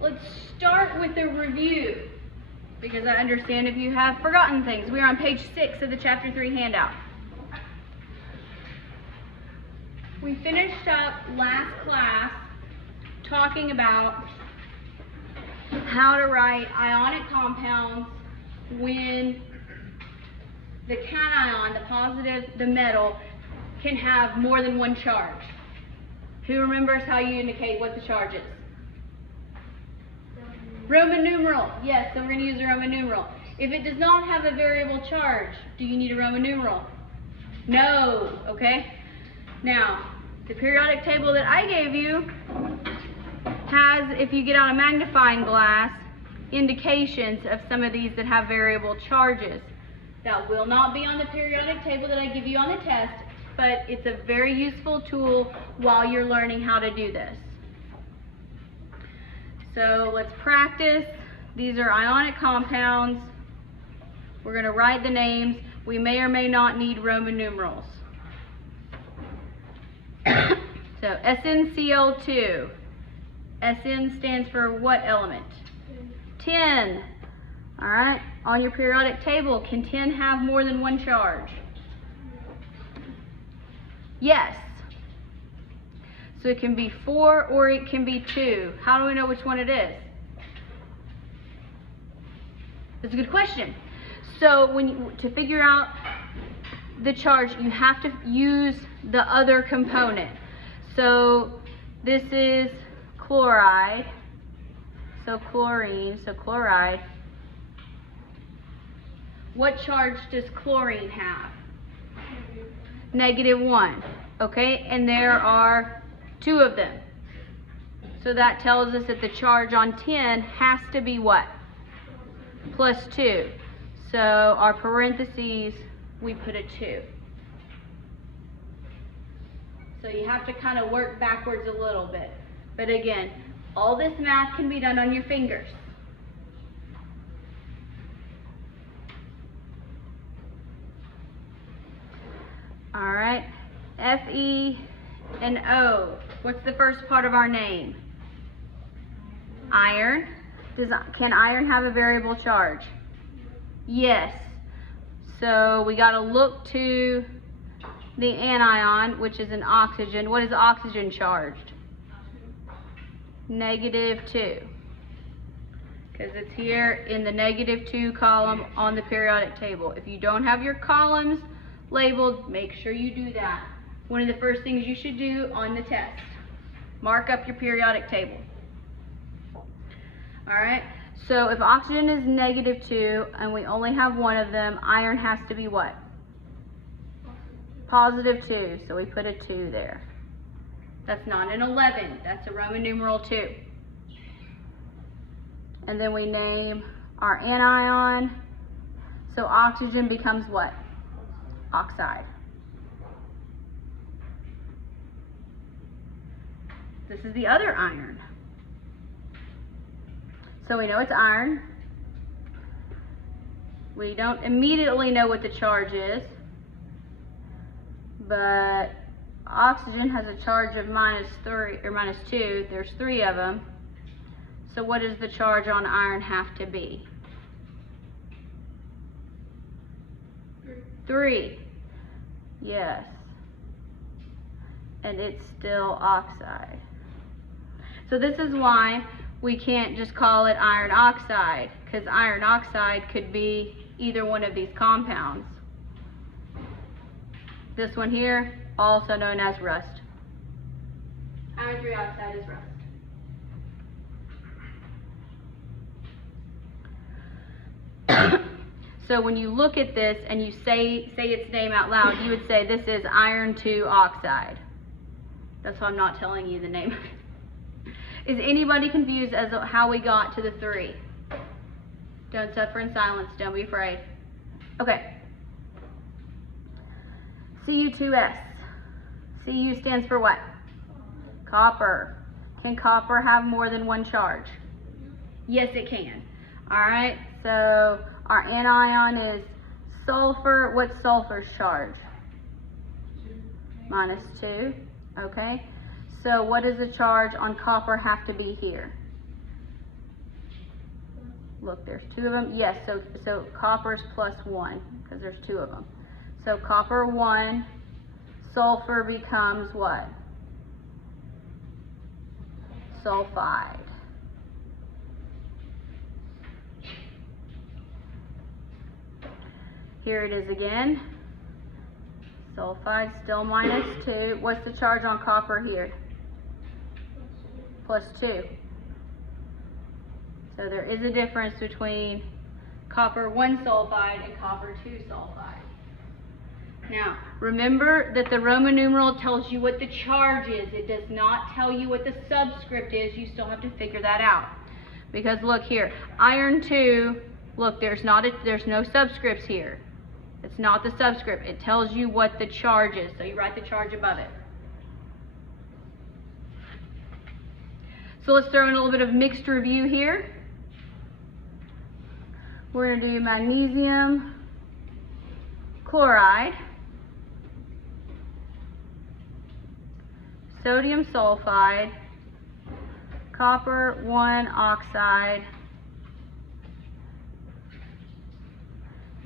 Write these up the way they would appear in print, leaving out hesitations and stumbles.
let's start with a review, because I understand if you have forgotten things. We are on page 6 of the Chapter 3 handout. We finished up last class talking about how to write ionic compounds when the cation, the positive, the metal, can have more than one charge. Who remembers how you indicate what the charge is? Roman numeral. Yes, so we're going to use a Roman numeral. If it does not have a variable charge, do you need a Roman numeral? No, okay? Now, the periodic table that I gave you has, if you get out a magnifying glass, indications of some of these that have variable charges. That will not be on the periodic table that I give you on the test, but it's a very useful tool while you're learning how to do this. So let's practice. These are ionic compounds. We're going to write the names. We may or may not need Roman numerals. So SnCl2. Sn stands for what element? 10. All right. On your periodic table, can 10 have more than one charge? Yes. So it can be 4 or it can be 2. How do we know which one it is? That's a good question. So to figure out the charge, you have to use the other component. So this is chloride. So chlorine, so chloride. What charge does chlorine have? -1. Okay, and there are 2 of them. So that tells us that the charge on 10 has to be what? +2. So our parentheses, we put a 2. So you have to kind of work backwards a little bit. But again, all this math can be done on your fingers. All right, Fe and O. What's the first part of our name? Iron. Can iron have a variable charge? Yes. So we got to look to the anion, which is an oxygen. What is oxygen charged? -2. Because it's here in the -2 column on the periodic table. If you don't have your columns labeled, make sure you do that. One of the first things you should do on the test. Mark up your periodic table. All right, so if oxygen is -2 and we only have one of them, iron has to be what? +2, so we put a 2 there. That's not an 11, that's a Roman numeral 2. And then we name our anion, so oxygen becomes what? Oxide. This is the other iron. So we know it's iron. We don't immediately know what the charge is, but oxygen has a charge of -3 or -2. There's 3 of them. So what does the charge on iron have to be? 3. Yes. And it's still oxide. So this is why we can't just call it iron oxide, because iron oxide could be either one of these compounds. This one here, also known as rust. Iron 3 oxide is rust. So when you look at this and you say its name out loud, you would say this is iron 2 oxide. That's why I'm not telling you the name of it. Is anybody confused as to how we got to the 3? Don't suffer in silence, don't be afraid. Okay. Cu2S. Cu stands for what? Copper. Can copper have more than one charge? Yes, it can. All right, so our anion is sulfur. What's sulfur's charge? -2. Okay. So what does the charge on copper have to be here? Look, there's 2 of them. Yes, so copper's +1 because there's 2 of them. So copper 1, sulfur becomes what? Sulfide. Here it is again. Sulfide still -2. What's the charge on copper here? +2. So there is a difference between copper 1 sulfide and copper 2 sulfide. Now, remember that the Roman numeral tells you what the charge is. It does not tell you what the subscript is. You still have to figure that out. Because look here, iron 2, look, there's no subscripts here. It's not the subscript. It tells you what the charge is. So you write the charge above it. So let's throw in a little bit of mixed review here. We're going to do magnesium chloride, sodium sulfide, copper 1 oxide,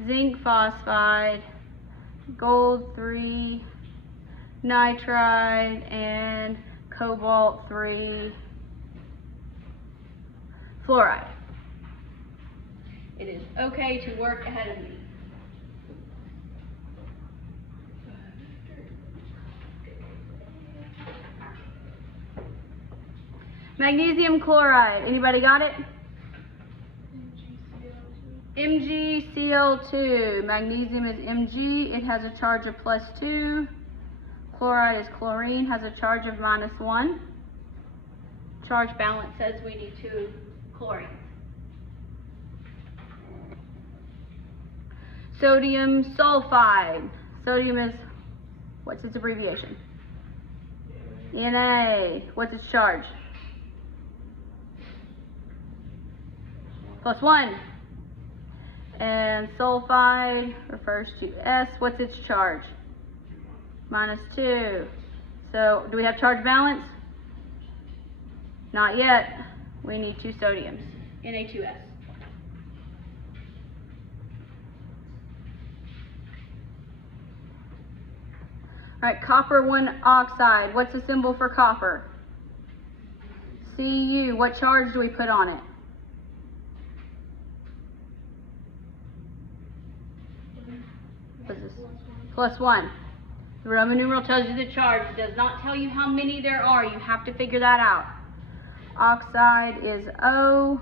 zinc phosphide, gold 3 nitride, and cobalt 3 fluoride. It is okay to work ahead of me. Magnesium chloride, anybody got it? MgCl2. Magnesium is Mg, it has a charge of +2. Chloride is chlorine, has a charge of -1. Charge balance says we need 2 chlorines. Sodium sulfide. Sodium is, what's its abbreviation? Na. What's its charge? +1. And sulfide refers to S. What's its charge? -2. So do we have charge balance? Not yet. We need 2 sodiums. Na2S. All right, copper 1 oxide. What's the symbol for copper? Cu. What charge do we put on it? What's this? +1. The Roman numeral tells you the charge. It does not tell you how many there are. You have to figure that out. Oxide is O,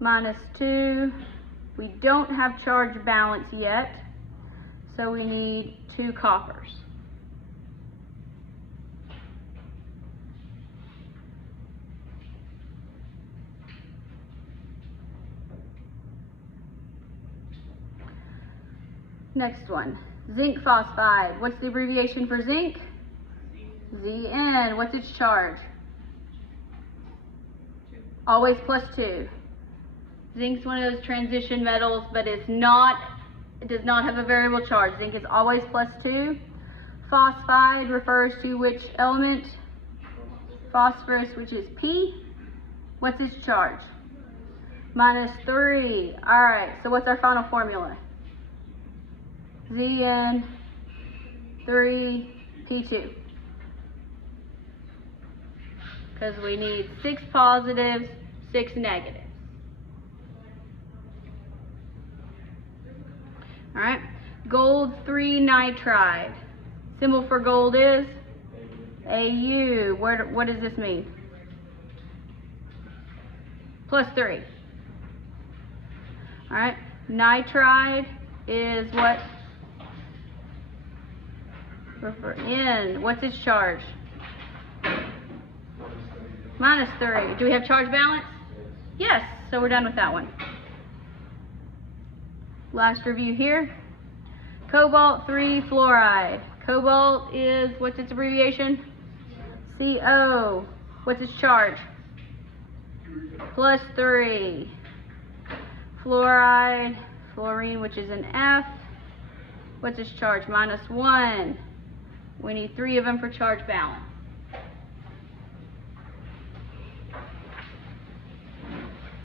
-2. We don't have charge balance yet, so we need 2 coppers. Next one, zinc phosphide. What's the abbreviation for zinc? Zn. What's its charge? Always +2. Zinc's one of those transition metals, but it does not have a variable charge. Zinc is always +2. Phosphide refers to which element? Phosphorus, which is P. What's its charge? -3. All right, so what's our final formula? Zn3P2. Because we need 6 positives, 6 negatives. All right, gold 3 nitride. Symbol for gold is Au. What does this mean? +3. All right, nitride is what? N. What's its charge? -3. Do we have charge balance? Yes, so we're done with that one. Last review here. Cobalt 3 fluoride. Cobalt is, what's its abbreviation? CO. What's its charge? +3. Fluoride, fluorine, which is an F. What's its charge? -1. We need 3 of them for charge balance.